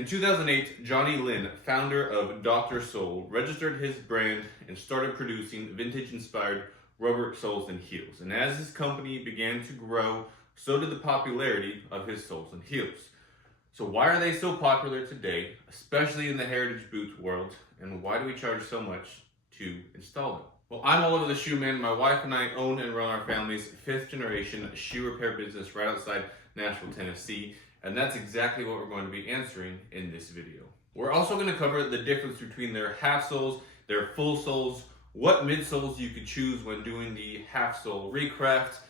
In 2008, Johnny Lin, founder of Dr. Sole, registered his brand and started producing vintage-inspired rubber soles and heels. And as his company began to grow, so did the popularity of his soles and heels. So why are they so popular today, especially in the heritage boot world, and why do we charge so much to install them? Well, I'm Oliver the Shoe Man. My wife and I own and run our family's 5th generation shoe repair business right outside Nashville, Tennessee, and that's exactly what we're going to be answering in this video. We're also going to cover the difference between their half soles, their full soles, what midsoles you could choose when doing the half sole recraft,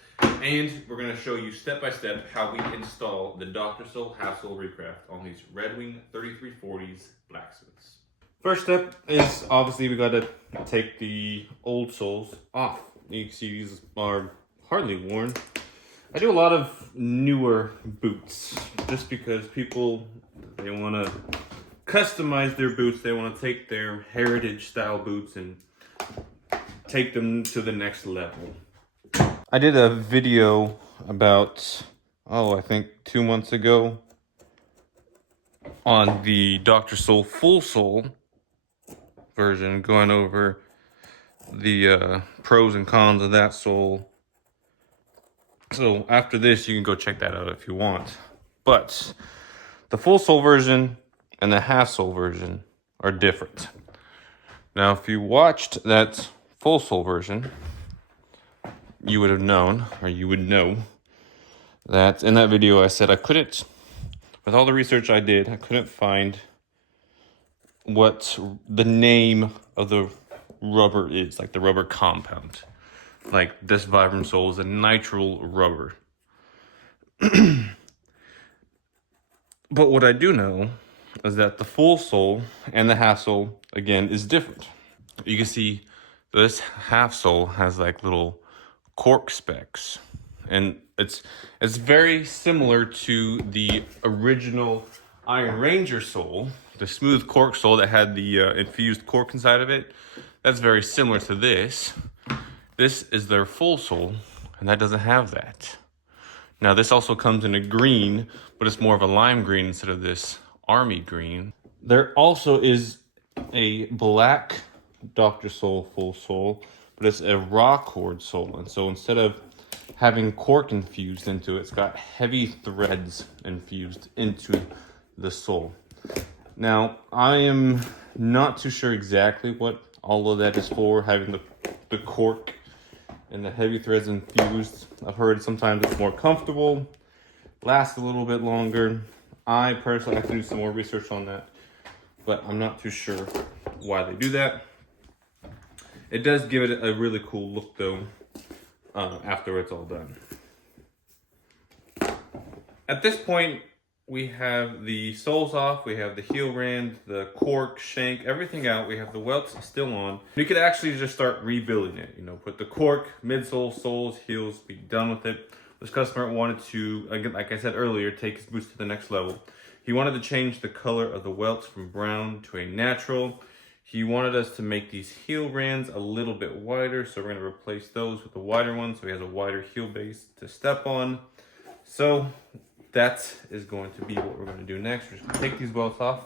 and we're going to show you step by step how we install the Dr. Sole half sole recraft on these Red Wing 3340s blacksmiths. First step is obviously we got to take the old soles off. You can see these are hardly worn. I do a lot of newer boots just because people, they want to customize their boots. They want to take their heritage style boots and take them to the next level. I did a video about, I think 2 months ago on the Dr. Sole full sole version, going over the pros and cons of that sole. So after this, you can go check that out if you want. But the full sole version and the half sole version are different. Now, if you watched that full sole version, you would have known, or you would know, that in that video I said I couldn't, with all the research I did, I couldn't find what the name of the rubber is, like the rubber compound. Like this Vibram sole is a nitrile rubber. But what I do know is that the full sole and the half sole, again, is different. You can see this half sole has like little cork specks. And it's very similar to the original Iron Ranger sole, the smooth cork sole that had the infused cork inside of it. That's very similar to this. This is their full sole, and that doesn't have that. Now, this also comes in a green, but it's more of a lime green instead of this army green. There also is a black Dr. Sole full sole, but it's a raw cord sole. And so instead of having cork infused into it, it's got heavy threads infused into the sole. Now, I am not too sure exactly what all of that is for, having the cork and the heavy threads infused. I've heard sometimes it's more comfortable, lasts a little bit longer. I personally have to do some more research on that, but I'm not too sure why they do that. It does give it a really cool look though, after it's all done. At this point, we have the soles off, we have the heel rand, the cork, shank, everything out. We have the welts still on. You could actually just start rebuilding it, put the cork, midsole, soles, heels, be done with it. This customer wanted to, again, like I said earlier, take his boots to the next level. He wanted to change the color of the welts from brown to a natural. He wanted us to make these heel rands a little bit wider, so we're going to replace those with a wider one, so he has a wider heel base to step on. So that is going to be what we're going to do next. We're just going to take these welts off,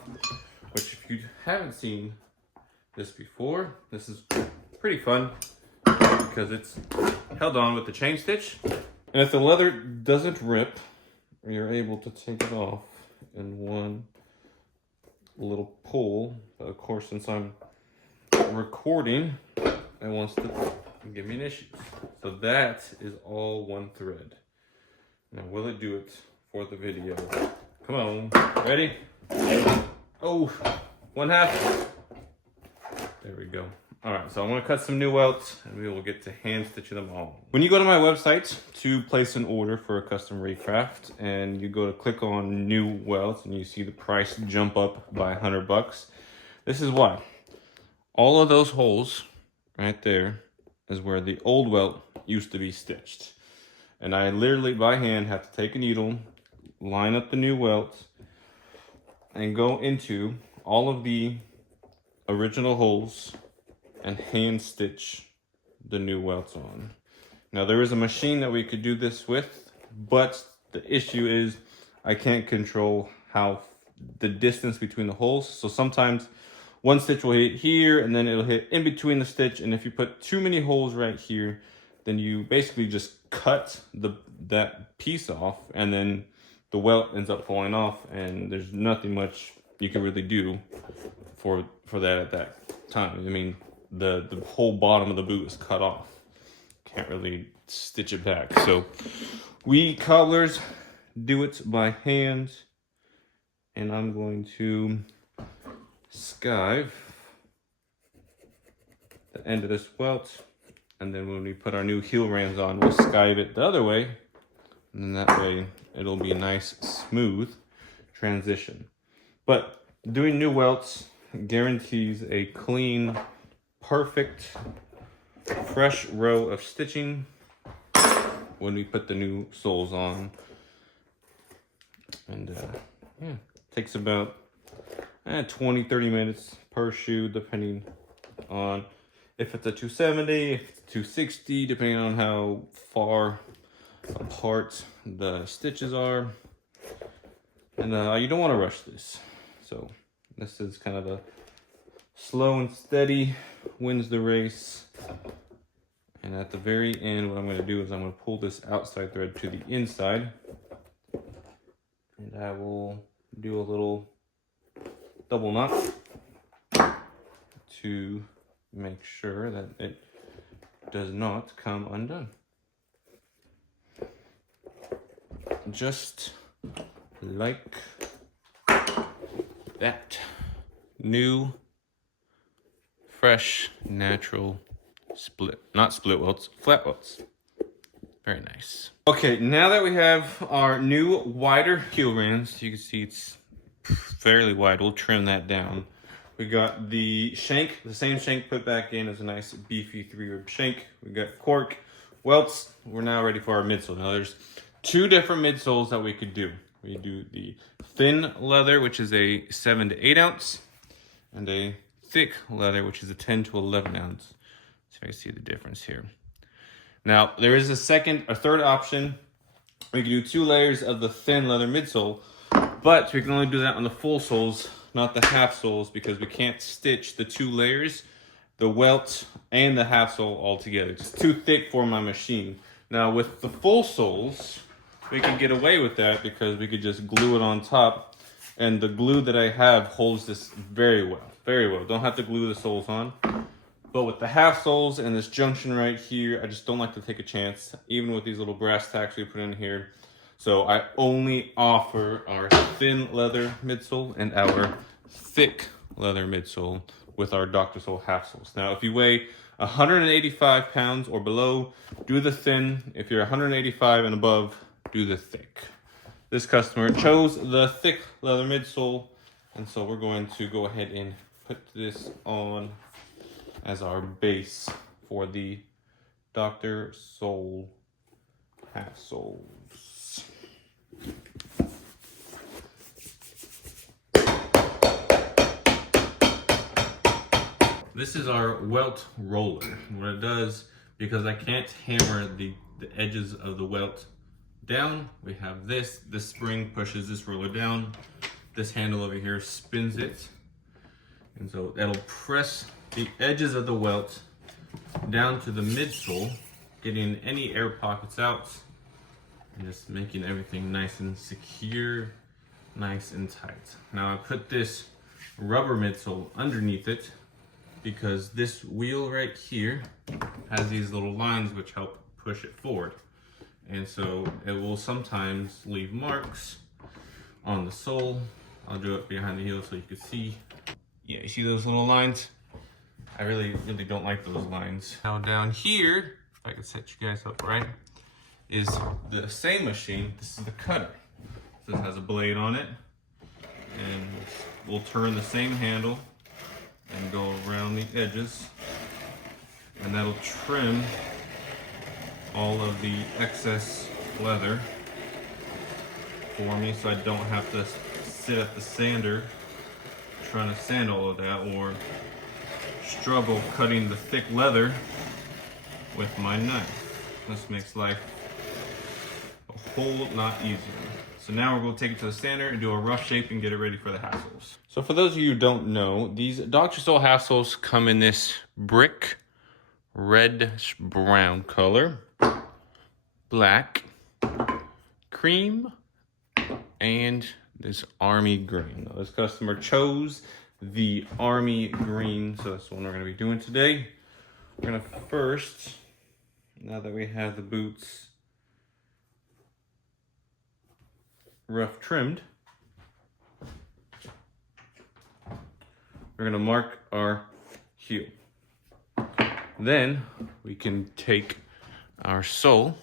which if you haven't seen this before, this is pretty fun because it's held on with the chain stitch. And if the leather doesn't rip, you're able to take it off in one little pull. But of course, since I'm recording, it wants to give me an issue. So that is all one thread. Now, will it do it for the video? Come on, ready? Oh, 1/2. There we go. All right, so I'm gonna cut some new welts and we will get to hand stitching them all. When you go to my website to place an order for a custom recraft and you go to click on new welts and you see the price jump up by $100, this is why. All of those holes right there is where the old welt used to be stitched. And I literally by hand have to take a needle, line up the new welts, and go into all of the original holes and hand stitch the new welts on. Now there is a machine that we could do this with, but the issue is I can't control how the distance between the holes. So sometimes one stitch will hit here and then it'll hit in between the stitch. And if you put too many holes right here, then you basically just cut that piece off, and then the welt ends up falling off, and there's nothing much you can really do for that at that time. I mean, the whole bottom of the boot is cut off. Can't really stitch it back. So we cobblers do it by hand, and I'm going to skive the end of this welt, and then when we put our new heel rams on, we'll skive it the other way, and then that way it'll be a nice smooth transition. But doing new welts guarantees a clean, perfect, fresh row of stitching when we put the new soles on. And yeah, takes about 20-30 minutes per shoe, depending on if it's a 270, if it's 260, depending on how far apart the stitches are. And you don't want to rush this. So this is kind of a slow and steady wins the race. And at the very end, what I'm going to do is I'm going to pull this outside thread to the inside. And I will do a little double knot to make sure that it does not come undone. Just like that. New, fresh, natural not split welts, flat welts. Very nice. Okay, now that we have our new wider heel rams, you can see it's fairly wide. We'll trim that down. We got the shank, the same shank put back in as a nice beefy 3-rib shank. We got cork, welts. We're now ready for our midsole. Now there's two different midsoles that we could do. We do the thin leather, which is a 7 to 8 ounce, and a thick leather, which is a 10 to 11 ounce. So you can see the difference here. Now, there is a third option. We can do 2 layers of the thin leather midsole, but we can only do that on the full soles, not the half soles, because we can't stitch the 2 layers, the welt and the half sole all together. It's too thick for my machine. Now, with the full soles, we can get away with that because we could just glue it on top, and the glue that I have holds this very well, very well. Don't have to glue the soles on. But with the half soles and this junction right here, I just don't like to take a chance, even with these little brass tacks we put in here. So I only offer our thin leather midsole and our thick leather midsole with our Dr. Sole half soles. Now, if you weigh 185 pounds or below, do the thin. If you're 185 and above, do the thick. This customer chose the thick leather midsole, and so we're going to go ahead and put this on as our base for the Dr. Sole half soles. This is our welt roller. What it does, because I can't hammer the edges of the welt down, we have this spring pushes this roller down. This handle over here spins it, and so that'll press the edges of the welt down to the midsole, getting any air pockets out, and just making everything nice and secure, nice and tight. Now I put this rubber midsole underneath it because this wheel right here has these little lines which help push it forward. And so it will sometimes leave marks on the sole. I'll do it behind the heel so you can see. Yeah, you see those little lines? I really don't like those lines. Now down here, if I could set you guys up right, is the same machine. This is the cutter. This has a blade on it, and we'll turn the same handle and go around the edges, and that'll trim all of the excess leather for me, so I don't have to sit at the sander trying to sand all of that, or struggle cutting the thick leather with my knife. This makes life a whole lot easier. So now we're going to take it to the sander and do a rough shape and get it ready for the half soles. So for those of you who don't know, these Dr. Soul half soles come in this brick reddish brown color, black, cream, and this army green. Now, this customer chose the army green, so that's the one we're going to be doing today. We're going to first, now that we have the boots rough trimmed, we're going to mark our heel. Then we can take our sole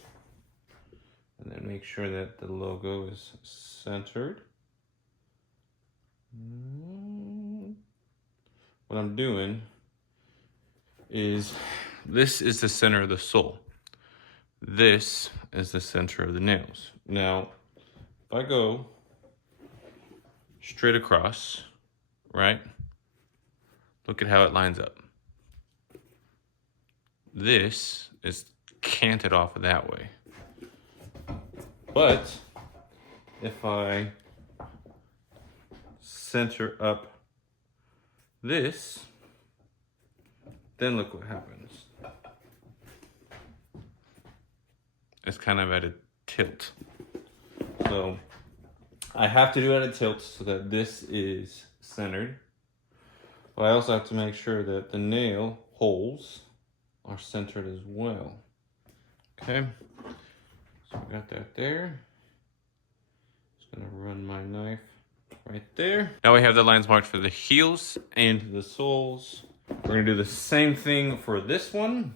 and then make sure that the logo is centered. What I'm doing is, this is the center of the sole. This is the center of the nails. Now, if I go straight across, right? Look at how it lines up. This is canted off of that way. But if I center up this, then look what happens. It's kind of at a tilt. So I have to do it at a tilt so that this is centered. But I also have to make sure that the nail holes are centered as well. Okay, so I got that there. Just gonna run my knife right there. Now we have the lines marked for the heels and the soles. We're gonna do the same thing for this one.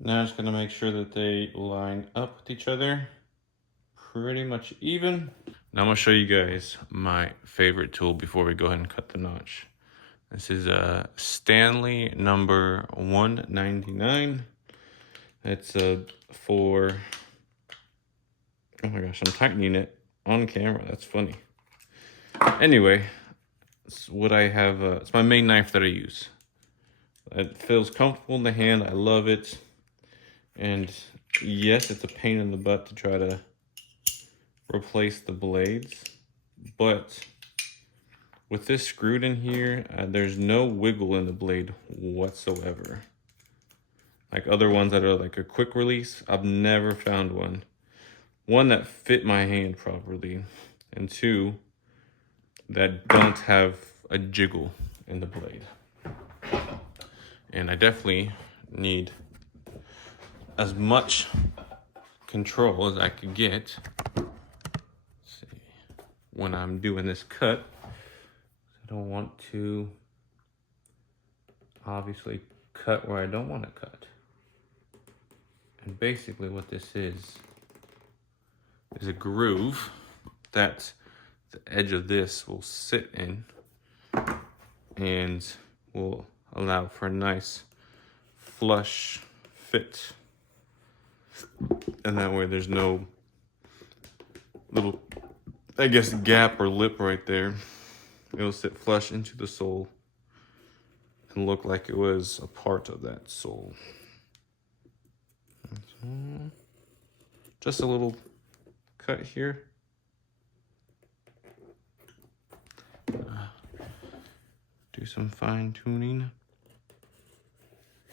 Now I'm just gonna make sure that they line up with each other pretty much even. Now I'm gonna show you guys my favorite tool before we go ahead and cut the notch. This is a Stanley number 199. It's for, oh my gosh, I'm tightening it on camera. That's funny. Anyway, it's what I have. It's my main knife that I use. It feels comfortable in the hand. I love it. And yes, it's a pain in the butt to try to replace the blades, but with this screwed in here, there's no wiggle in the blade whatsoever. Like other ones that are like a quick release, I've never found one that fit my hand properly, and two that don't have a jiggle in the blade. And I definitely need as much control as I could get, let's see, when I'm doing this cut. I don't want to obviously cut where I don't want to cut. And basically what this is a groove that the edge of this will sit in and will allow for a nice flush fit. And that way there's no little, I guess, gap or lip right there. It'll sit flush into the sole and look like it was a part of that sole. Just a little cut here. Do some fine tuning.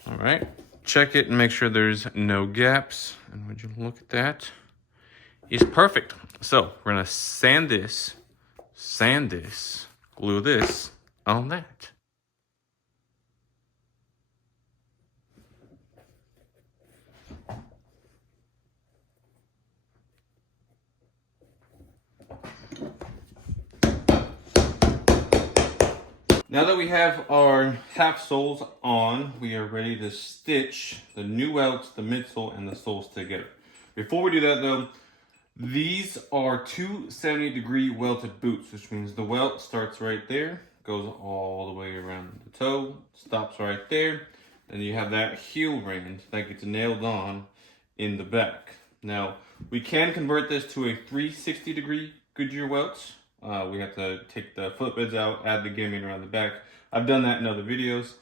All right, check it and make sure there's no gaps. And would you look at that? It's perfect. So we're gonna sand this, glue this on that. Now that we have our half soles on, we are ready to stitch the new welts, the midsole, and the soles together. Before we do that though, these are two 70-degree welted boots, which means the welt starts right there, goes all the way around the toe, stops right there, and you have that heel rand that gets nailed on in the back. Now, we can convert this to a 360-degree Goodyear welts. We have to take the foot beds out, add the gimming around the back. I've done that in other videos.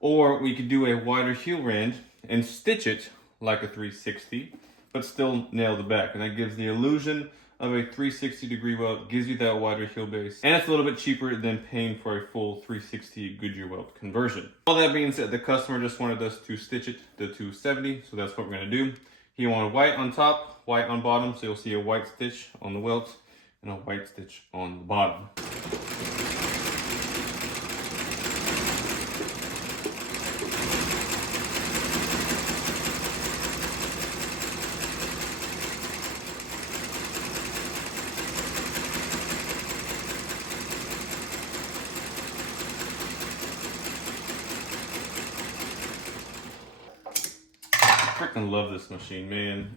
Or we could do a wider heel rand and stitch it like a 360. but still nail the back. And that gives the illusion of a 360-degree welt, gives you that wider heel base, and it's a little bit cheaper than paying for a full 360 Goodyear welt conversion. All that being said, the customer just wanted us to stitch it to 270, so that's what we're gonna do. He wanted white on top, white on bottom, so you'll see a white stitch on the welt and a white stitch on the bottom. I freaking love this machine, man.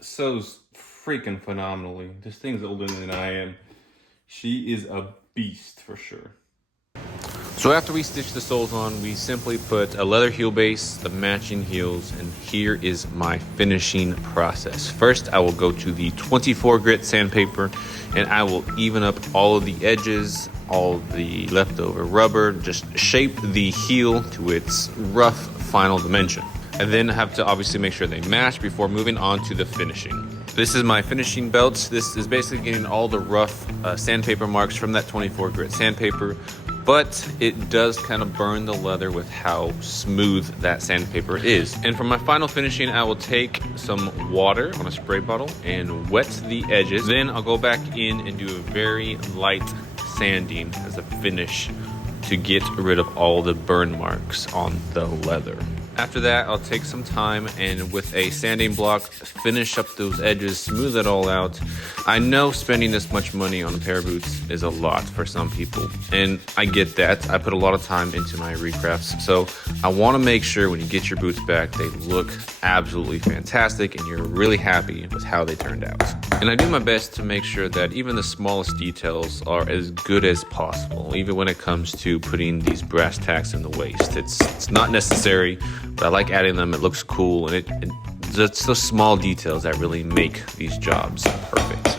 Sews freaking phenomenally. This thing's older than I am. She is a beast for sure. So after we stitch the soles on, we simply put a leather heel base, the matching heels, and here is my finishing process. First, I will go to the 24 grit sandpaper and I will even up all of the edges, all the leftover rubber, just shape the heel to its rough final dimension. And then I have to obviously make sure they match before moving on to the finishing. This is my finishing belt. This is basically getting all the rough sandpaper marks from that 24 grit sandpaper, but it does kind of burn the leather with how smooth that sandpaper is. And for my final finishing, I will take some water on a spray bottle and wet the edges. Then I'll go back in and do a very light sanding as a finish to get rid of all the burn marks on the leather. After that, I'll take some time and with a sanding block, finish up those edges, smooth it all out. I know spending this much money on a pair of boots is a lot for some people, and I get that. I put a lot of time into my recrafts, so I want to make sure when you get your boots back, they look absolutely fantastic and you're really happy with how they turned out. And I do my best to make sure that even the smallest details are as good as possible, even when it comes to putting these brass tacks in the waist. It's not necessary, but I like adding them. It looks cool, and it's those small details that really make these jobs perfect.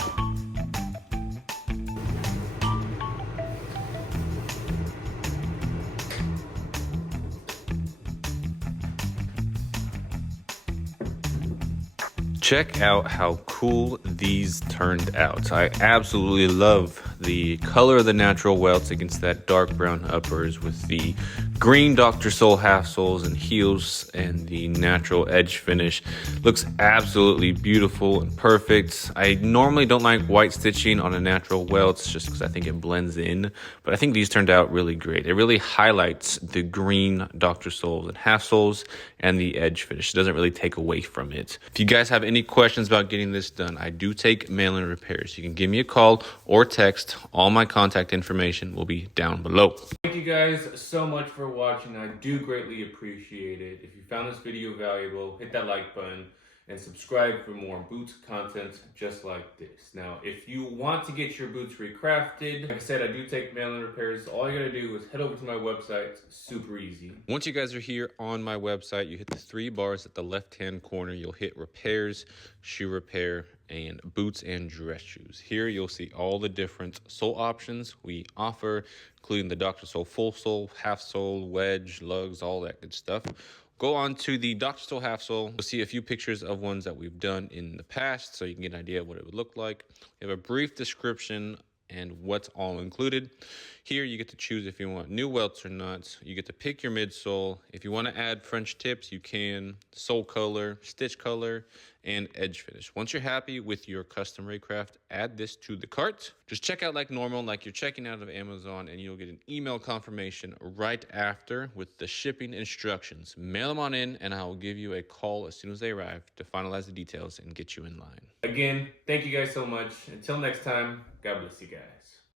Check out how cool these turned out. I absolutely love the color of the natural welts against that dark brown uppers with the green Dr. Sole half soles and heels and the natural edge finish. Looks absolutely beautiful and perfect. I normally don't like white stitching on a natural welts just because I think it blends in, but I think these turned out really great. It really highlights the green Dr. Soles and half soles and the edge finish. It doesn't really take away from it. If you guys have any questions about getting this done, I do take mail-in repairs. You can give me a call or text. All my contact information will be down below. Thank you guys so much for watching. I do greatly appreciate it. If you found this video valuable, hit that like button and subscribe for more boots content just like this. Now, if you want to get your boots recrafted, like I said, I do take mail-in repairs. All you gotta do is head over to my website. It's super easy. Once you guys are here on my website, you hit the 3 bars at the left-hand corner. You'll hit repairs, shoe repair, and boots and dress shoes. Here you'll see all the different sole options we offer, including the Dr. Sole full sole, half sole, wedge, lugs, all that good stuff. Go on to the Dr. Sole half sole. You'll see a few pictures of ones that we've done in the past so you can get an idea of what it would look like. We have a brief description and what's all included. Here you get to choose if you want new welts or not. You get to pick your midsole. If you want to add French tips, you can. Sole color, stitch color, and edge finish. Once you're happy with your custom recraft, add this to the cart. Just check out like normal, like you're checking out of Amazon, and you'll get an email confirmation right after with the shipping instructions. Mail them on in, and I will give you a call as soon as they arrive to finalize the details and get you in line. Again, thank you guys so much. Until next time, God bless you guys.